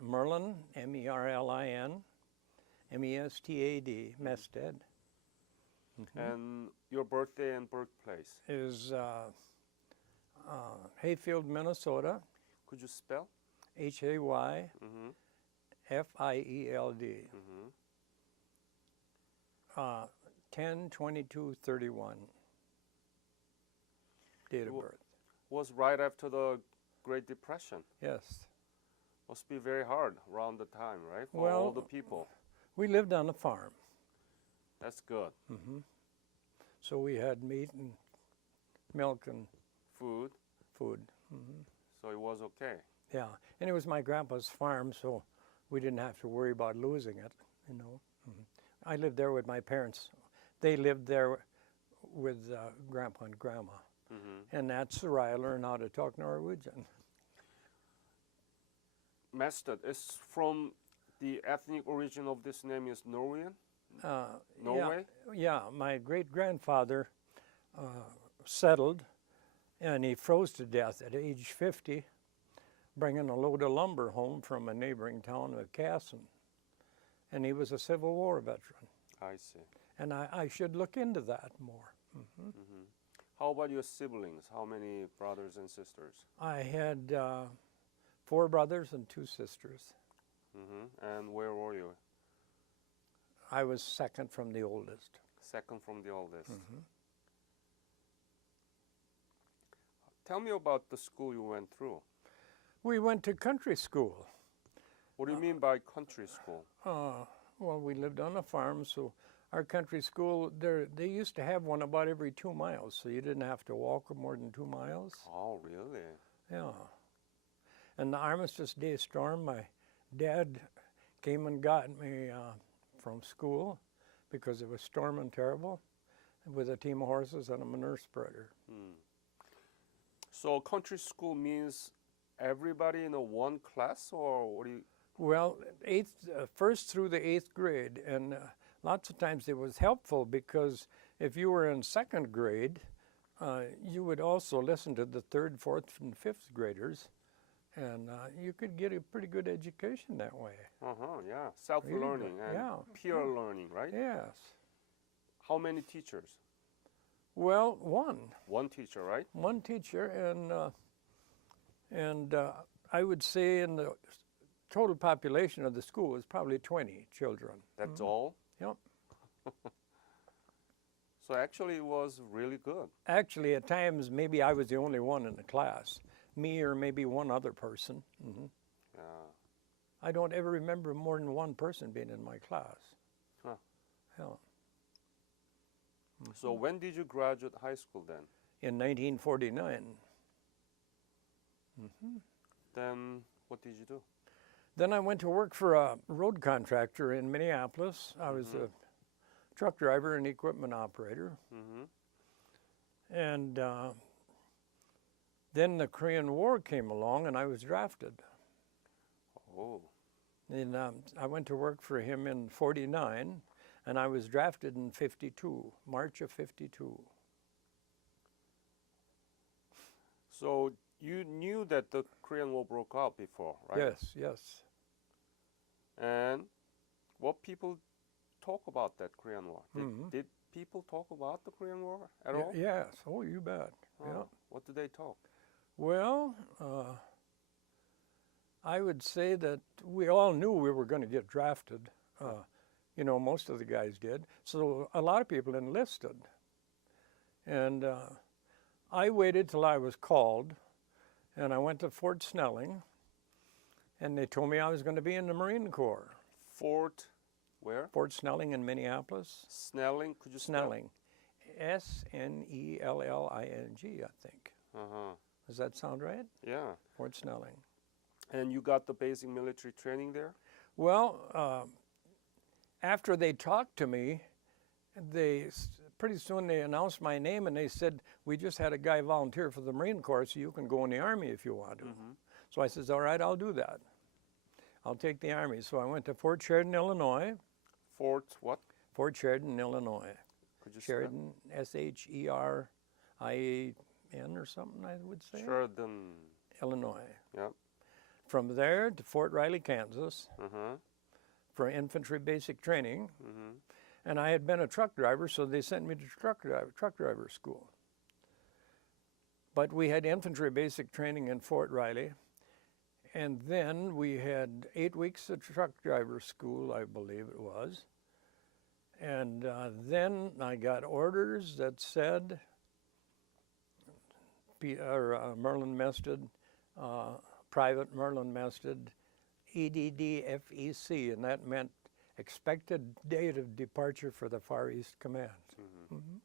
Merlin, M-E-R-L-I-N, M-E-S-T-A-D, Mestad. And your birthday and birthplace? Is Hayfield, Minnesota. Could you spell? Hayfield. Mm-hmm. 10/22/31. Date of birth. Was right after the Great Depression. Yes. Must be very hard around the time, right? For Well, all the people. We lived on a farm. That's good. So we had meat and milk and Food. So it was okay. Yeah, and it was my grandpa's farm, so we didn't have to worry about losing it, you know. I lived there with my parents. They lived there with Grandpa and Grandma. And that's where I learned how to talk Norwegian. Mestad is from the ethnic origin of this name is Norwegian? Norway? Yeah, my great-grandfather settled, and he froze to death at age 50, bringing a load of lumber home from a neighboring town of Casson. And he was a Civil War veteran. I see. And I should look into that more. How about your siblings? How many brothers and sisters? I had 4 brothers and 2 sisters. And where were you? I was second from the oldest. Second from the oldest. Tell me about the school you went through. We went to country school. What do you mean by country school? Well, we lived on a farm, so our country school, they used to have one about every 2 miles, so you didn't have to walk more than 2 miles. Oh, really? Yeah. And the Armistice Day storm, my dad came and got me from school because it was storming terrible with a team of horses and a manure spreader. So country school means everybody in a one class, or what do you? Well, first through the 8th grade, and lots of times it was helpful because if you were in 2nd grade, you would also listen to the 3rd, 4th, and 5th graders, and you could get a pretty good education that way. Yeah. Self-learning and peer learning, right? Yes. How many teachers? Well, one. One teacher, right? One teacher, and I would say in the total population of the school was probably 20 children. That's all? Yep. So actually it was really good. Actually, at times, maybe I was the only one in the class. Me or maybe one other person. Yeah. I don't ever remember more than one person being in my class. Huh. Yeah. So when did you graduate high school then? In 1949. Then what did you do? Then I went to work for a road contractor in Minneapolis. I was a truck driver and equipment operator. And then the Korean War came along and I was drafted. Oh. And I went to work for him in 49 and I was drafted in 52, March of 52. So you knew that the Korean War broke out before, right? Yes, yes. And what people talk about that Korean War? Did people talk about the Korean War at all? Yes, oh, you bet. Yeah. What did they talk? Well, I would say that we all knew we were going to get drafted. You know, most of the guys did. So a lot of people enlisted. And I waited till I was called, and I went to Fort Snelling, and they told me I was going to be in the Marine Corps. Fort where? Fort Snelling in Minneapolis. Snelling? Could you Snelling. S-N-E-L-L-I-N-G, I think. Does that sound right? Yeah. Fort Snelling. And you got the basic military training there? Well, after they talked to me, pretty soon they announced my name and they said, we just had a guy volunteer for the Marine Corps, so you can go in the Army if you want to. So I says, all right, I'll do that. I'll take the Army. So I went to Fort Sheridan, Illinois. Fort what? Fort Sheridan, Illinois. Could you Sheridan, S-H-E-R-I-A-N or something, I would say. Sheridan. Illinois. Yep. From there to Fort Riley, Kansas, Uh-huh. for infantry basic training. Mm-hmm. And I had been a truck driver, so they sent me to truck driver school. But we had infantry basic training in Fort Riley, and then we had 8 weeks of truck driver school, I believe it was. And then I got orders that said, Merlin Mestad, Private Merlin Mestad, EDD-FEC, and that meant expected date of departure for the Far East Command. Mm-hmm. Mm-hmm.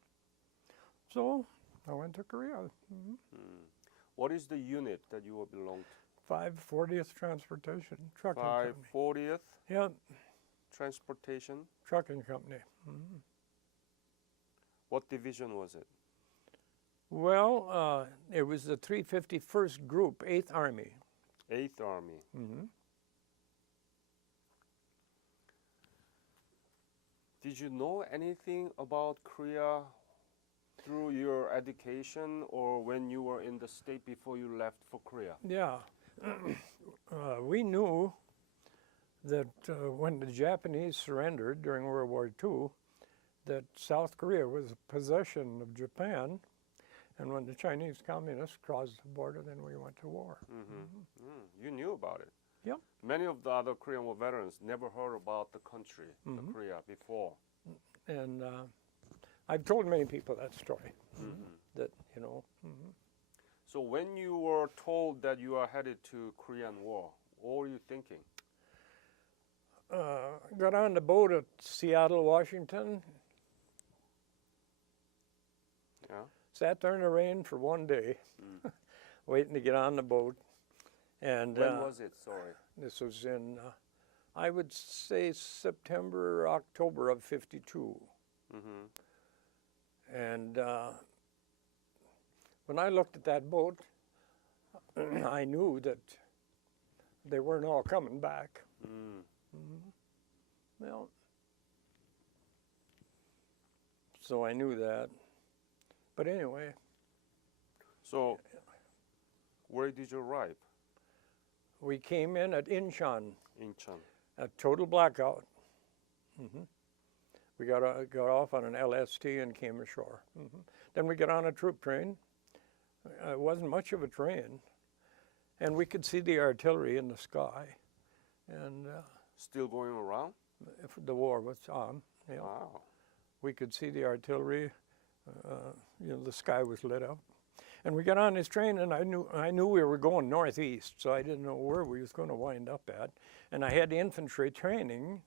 So I went to Korea. Mm-hmm. What is the unit that you will belong to? 540th Transportation Trucking Company. 540th Yeah, Transportation. Trucking Company. Mm-hmm. What division was it? Well, it was the 351st Group, 8th Army. 8th Army. Mm-hmm. Did you know anything about Korea through your education or when you were in the state before you left for Korea? Yeah. We knew that when the Japanese surrendered during World War II, that South Korea was a possession of Japan, and when the Chinese communists crossed the border, then we went to war. Mm-hmm. You knew about it. Yep. Many of the other Korean War veterans never heard about the country, the Korea, before. And I've told many people that story, that, you know. So when you were told that you are headed to Korean War, what were you thinking? Got on the boat at Seattle, Washington, Yeah. sat there in the rain for one day, waiting to get on the boat. And When was it? Sorry. this was in, I would say September, October of '52. Mm-hmm. And when I looked at that boat, I knew that they weren't all coming back. Well, so I knew that. But anyway. So, where did you arrive? We came in at Incheon, Incheon. a total blackout. We got off on an LST and came ashore. Then we got on a troop train. It wasn't much of a train. And we could see the artillery in the sky. And Still going around? the war was on. Yeah. Wow. We could see the artillery. You know, the sky was lit up. And we got on this train, and I knew we were going northeast, so I didn't know where we was going to wind up at. And I had infantry training.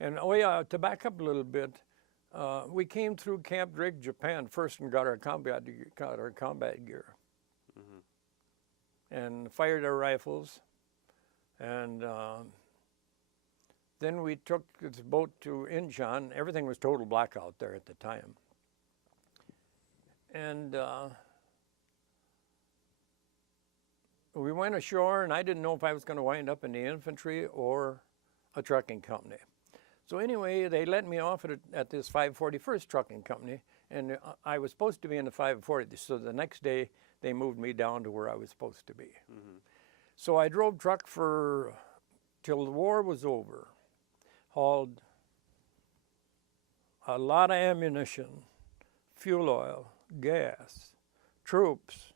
And oh yeah, to back up a little bit, we came through Camp Drake, Japan first, and got our combat gear, and fired our rifles. And then we took this boat to Incheon. Everything was total blackout there at the time. And we went ashore, and I didn't know if I was going to wind up in the infantry or a trucking company. So anyway, they let me off at this 541st Trucking Company, and I was supposed to be in the 540. So the next day, they moved me down to where I was supposed to be. So I drove truck till the war was over, hauled a lot of ammunition, fuel oil, gas, troops,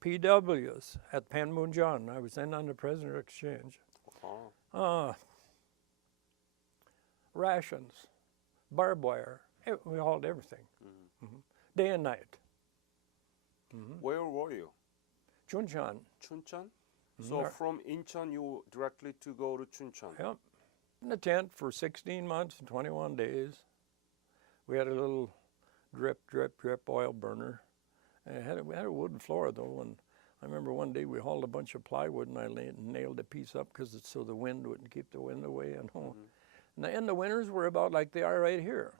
PWs at Panmunjom. I was then on the Prisoner Exchange. Rations, barbed wire. We hauled everything, day and night. Where were you? Chuncheon. Chuncheon? So from Incheon, you directly to go to Chuncheon? Yep. In the tent for 16 months and 21 days. We had a little drip oil burner. And we had a wooden floor though, and I remember one day we hauled a bunch of plywood and I nailed a piece up because it's so the wind wouldn't keep the wind away. And the winters were about like they are right here.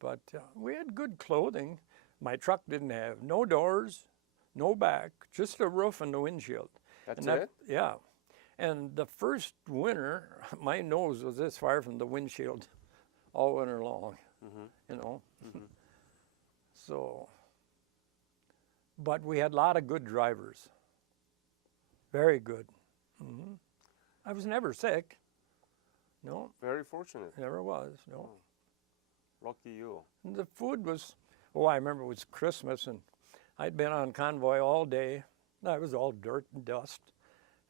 But we had good clothing. My truck didn't have no doors, no back, just a roof and the windshield. That's and it? Yeah. And the first winter, my nose was this far from the windshield all winter long, you know. So, but we had a lot of good drivers. Very good. Hmm. I was never sick. No, Very fortunate. never was. No. Oh, lucky you. And the food was, oh, I remember it was Christmas and I'd been on convoy all day. I was all dirt and dust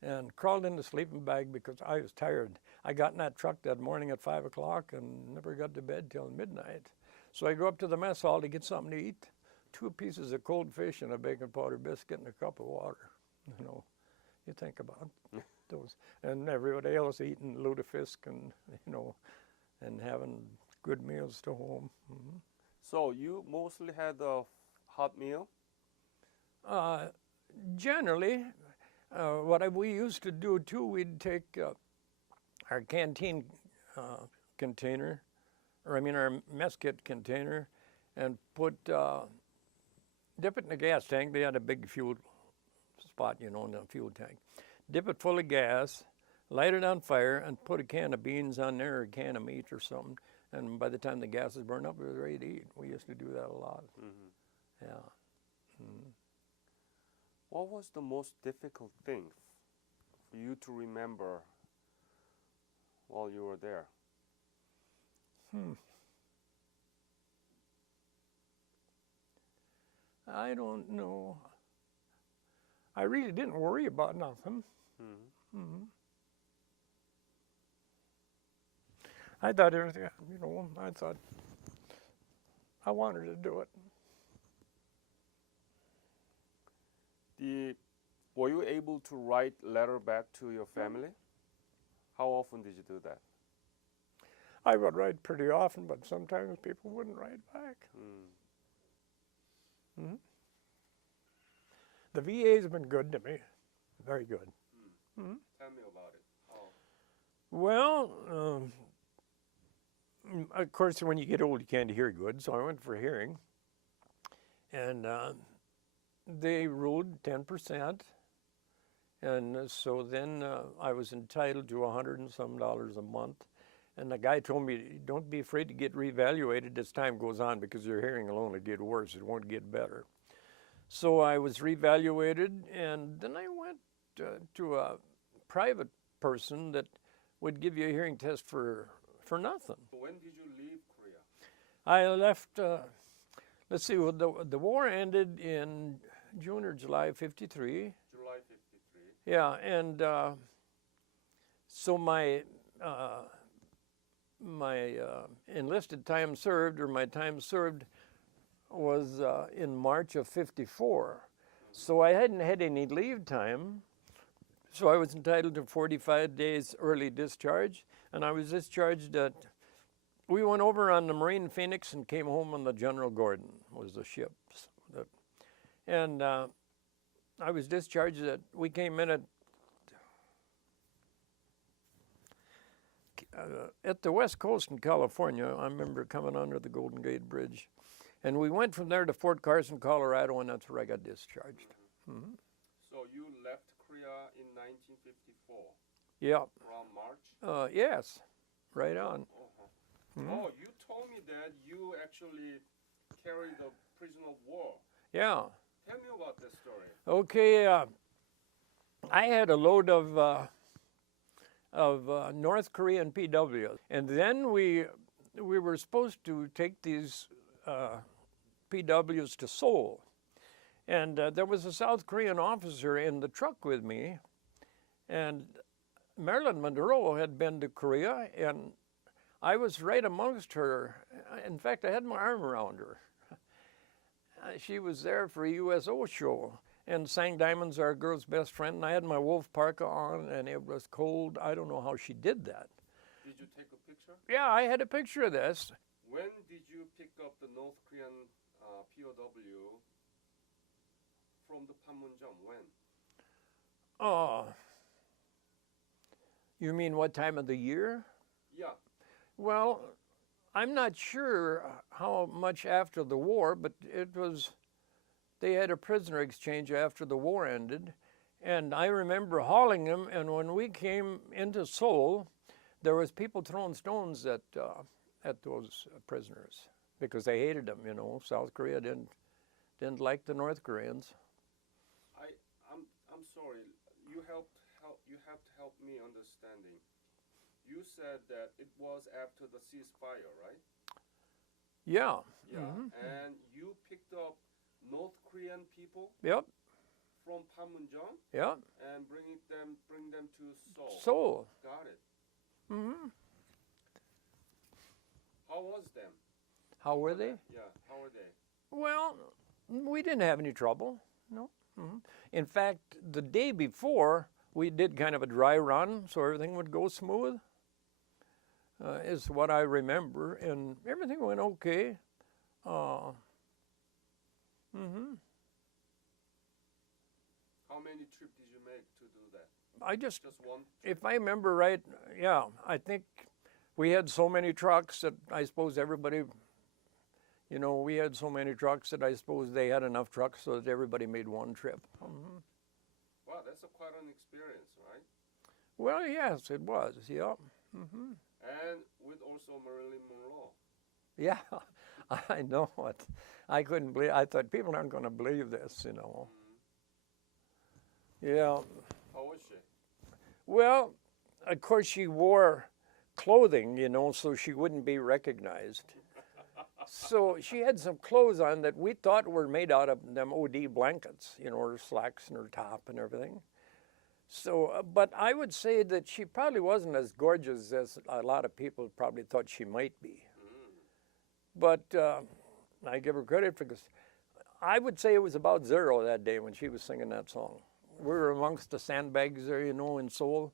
and crawled in the sleeping bag because I was tired. I got in that truck that morning at 5 o'clock and never got to bed till midnight. So I go up to the mess hall to get something to eat. 2 pieces of cold fish and a bacon powder biscuit and a cup of water. You know, you think about those. And everybody else eating lutefisk and, you know, and having good meals to home. Hmm. So you mostly had a hot meal? Generally, we used to do too, we'd take our canteen container, or I mean our mess kit container, and dip it in a gas tank. They had a big fuel spot, you know, in the fuel tank. Dip it full of gas, light it on fire, and put a can of beans on there or a can of meat or something. And by the time the gas is burned up, it was ready to eat. We used to do that a lot. Mm-hmm. Yeah. Mm. What was the most difficult thing for you to remember while you were there? I don't know. I really didn't worry about nothing. Mm-hmm. Mm-hmm. I thought everything, you know, I wanted to do it. Were you able to write letter back to your family? How often did you do that? I would write pretty often, but sometimes people wouldn't write back. Mm. Mm-hmm. The VA's been good to me, very good. Mm-hmm. Tell me about it. Oh. Well, of course, when you get old, you can't hear good, so I went for hearing. And they ruled 10%. And so then I was entitled to $100 and some a month. And the guy told me, don't be afraid to get reevaluated as time goes on because your hearing will only get worse. It won't get better. So I was reevaluated, and then I went to a private person that would give you a hearing test for nothing. When did you leave Korea? I left, let's see, well, the war ended in June or July of '53. July 53. Yeah, and so my enlisted time served, or my time served, was in March of '54. So I hadn't had any leave time, so I was entitled to 45 days early discharge, and I was discharged we went over on the Marine Phoenix and came home on the General Gordon, was the ship. And I was discharged we came in at the West Coast in California. I remember coming under the Golden Gate Bridge. And we went from there to Fort Carson, Colorado, and that's where I got discharged. Mm-hmm. So you left Korea in 1954? Yeah. Around March? Yes, right on. Uh-huh. Mm-hmm. Oh, you told me that you actually carried a prisoner of war. Yeah. Tell me about that story. Okay, I had a load of North Korean PWs, and then we were supposed to take these PWs to Seoul, and there was a South Korean officer in the truck with me, and Marilyn Monroe had been to Korea, and I was right amongst her. In fact, I had my arm around her. She was there for a USO show and sang Diamonds Are a Girl's Best Friend, and I had my wolf parka on, and it was cold. I don't know how she did that. Did you take a picture? Yeah, I had a picture of this. When did you pick up the North Korean POW from the Panmunjom? When? Oh, you mean what time of the year? Yeah. Well, I'm not sure how much after the war, but they had a prisoner exchange after the war ended, and I remember hauling them, and when we came into Seoul, there was people throwing stones at those prisoners because they hated them, you know. South Korea didn't like the North Koreans. I'm sorry. You you have to help me understanding. You said that it was after the ceasefire, right? Yeah. Yeah. And you picked up North Korean people Yep. from Panmunjom Yep. and bring them to Seoul. Seoul. Got it. Mm-hmm. How was them? How were they? Yeah. How were they? Well, we didn't have any trouble. No. Mm-hmm. In fact, the day before, we did kind of a dry run so everything would go smooth, is what I remember. And everything went okay. Mm-hmm. How many trips did you make to do that? I just one? If I remember right, yeah, I think we had so many trucks that I suppose everybody, we had so many trucks that I suppose they had enough trucks so that everybody made one trip. Mm-hmm. Wow, that's quite an experience, right? Well, yes, it was, yeah. Mm-hmm. And with also Marilyn Monroe. Yeah, I know it. I couldn't believe, I thought people aren't going to believe this, Mm-hmm. Yeah. How was she? Well, of course she wore clothing, so she wouldn't be recognized. So she had some clothes on that we thought were made out of them OD blankets, her slacks and her top and everything. So, but I would say that she probably wasn't as gorgeous as a lot of people probably thought she might be. But I give her credit because I would say it was about zero that day when she was singing that song. We were amongst the sandbags there, in Seoul.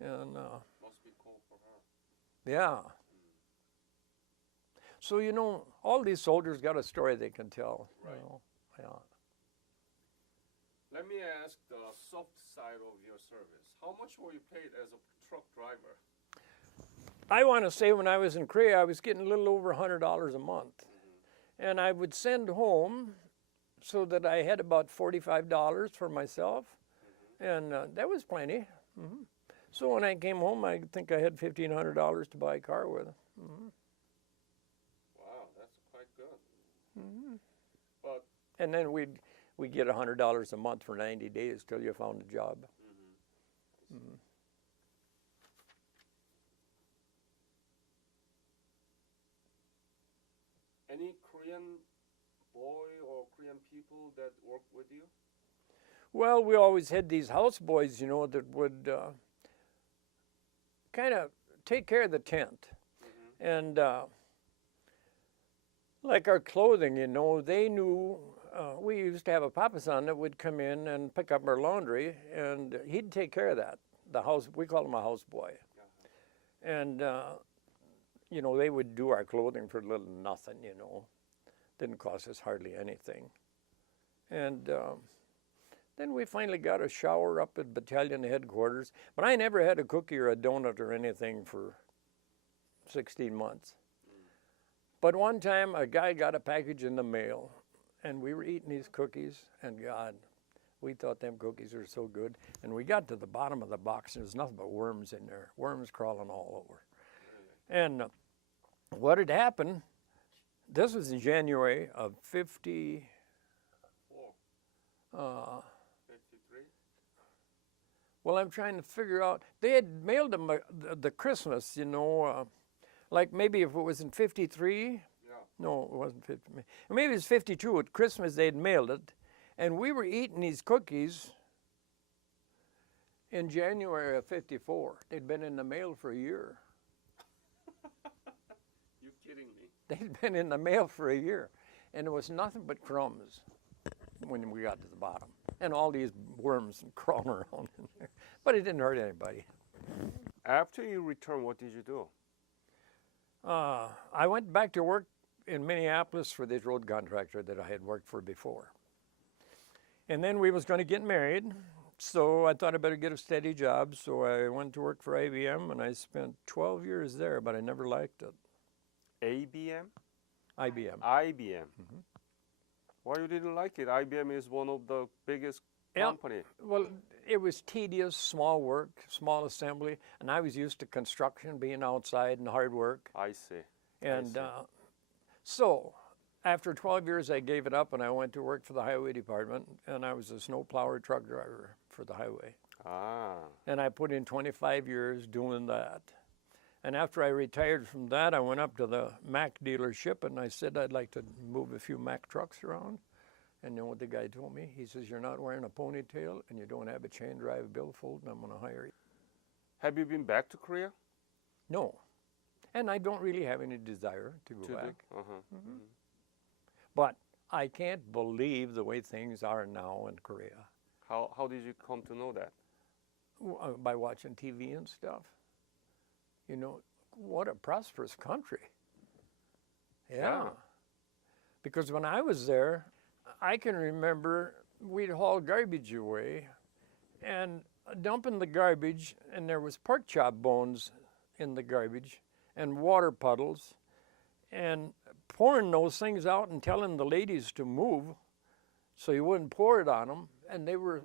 And must be cool for her. Yeah. So, all these soldiers got a story they can tell. Right. Yeah. Let me ask the soft side of your service. How much were you paid as a truck driver? I want to say when I was in Korea, I was getting a little over $100 a month. Mm-hmm. And I would send home so that I had about $45 for myself. Mm-hmm. And that was plenty. Mm-hmm. So when I came home, I think I had $1,500 to buy a car with. Mm-hmm. Wow, that's quite good. Mm-hmm. But and then we'd get $100 a month for 90 days till you found a job. Mm-hmm. Mm-hmm. Any Korean boy or Korean people that work with you? Well, we always had these houseboys, that would kind of take care of the tent. Mm-hmm. And like our clothing, they knew, we used to have a papasan that would come in and pick up our laundry, and he'd take care of that. We call him a houseboy. Uh-huh. And, they would do our clothing for little nothing, Didn't cost us hardly anything. And then we finally got a shower up at battalion headquarters, but I never had a cookie or a donut or anything for 16 months. But one time a guy got a package in the mail, and we were eating these cookies, and God, we thought them cookies were so good. And we got to the bottom of the box, and there's nothing but worms in there, worms crawling all over. And what had happened, this was in January of 53. Well, I'm trying to figure out, they had mailed them the Christmas, like maybe if it was in 53. Yeah. No, it wasn't 50. Maybe it was 52. At Christmas, they'd mailed it. And we were eating these cookies in January of 54. They'd been in the mail for a year. You kidding me? They'd been in the mail for a year. And it was nothing but crumbs when we got to the bottom. And all these worms crawling around in there. But it didn't hurt anybody. After you returned, what did you do? I went back to work in Minneapolis for this road contractor that I had worked for before. And then we was going to get married, so I thought I better get a steady job. So I went to work for IBM, and I spent 12 years there, but I never liked it. ABM? IBM. IBM. Mm-hmm. Why you didn't like it? IBM is one of the biggest company. Well, it was tedious, small work, small assembly, and I was used to construction, being outside and hard work. I see. And so after 12 years, I gave it up, and I went to work for the highway department, and I was a snowplower truck driver for the highway. Ah. And I put in 25 years doing that. And after I retired from that, I went up to the Mack dealership and I said I'd like to move a few Mack trucks around. And you know what the guy told me? He says, you're not wearing a ponytail and you don't have a chain drive billfold, and I'm going to hire you. Have you been back to Korea? No. And I don't really have any desire to go back. But I can't believe the way things are now in Korea. How did you come to know that? By watching TV and stuff. You know, what a prosperous country. Yeah. Because when I was there, I can remember we'd haul garbage away and dumping the garbage, and there was pork chop bones in the garbage and water puddles, and pouring those things out and telling the ladies to move so you wouldn't pour it on them, and they were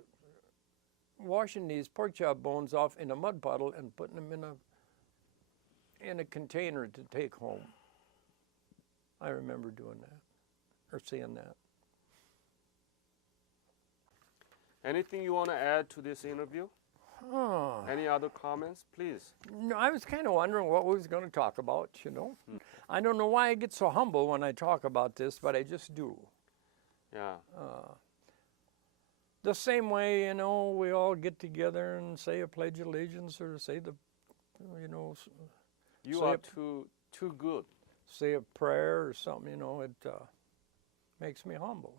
washing these pork chop bones off in a mud puddle and putting them in a container to take home. I remember doing that, or seeing that. Anything you want to add to this interview? Oh. Any other comments, please? No, I was kind of wondering what we was going to talk about, you know. I don't know why I get so humble when I talk about this, but I just do. Yeah. The same way, you know, we all get together and say a Pledge of Allegiance or say the, you know. You are too good. Say a prayer or something, you know, it makes me humble.